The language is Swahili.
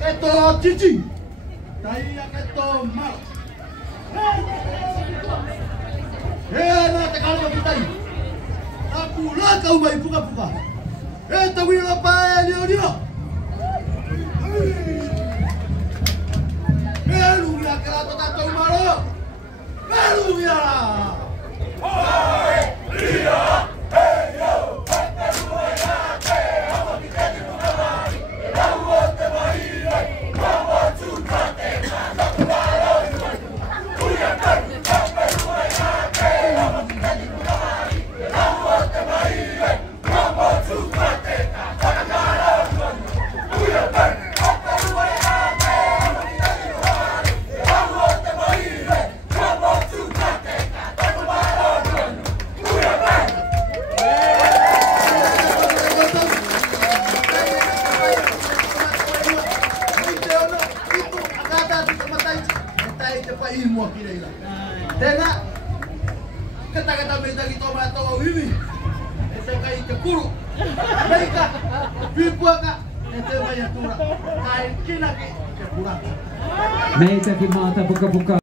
keto cici. Tai keto mal. Na te kalo kita. Aku lah kau mai buka-buka. Wila pa Leo. Luya que la tota tu malo. Luya. Ay, Leo. Tena kata-kata beda gitu atau wiwi itu kayak kekuru mereka bibuaka itu banyak turah kain kina ke kurang Meitä mata buka-buka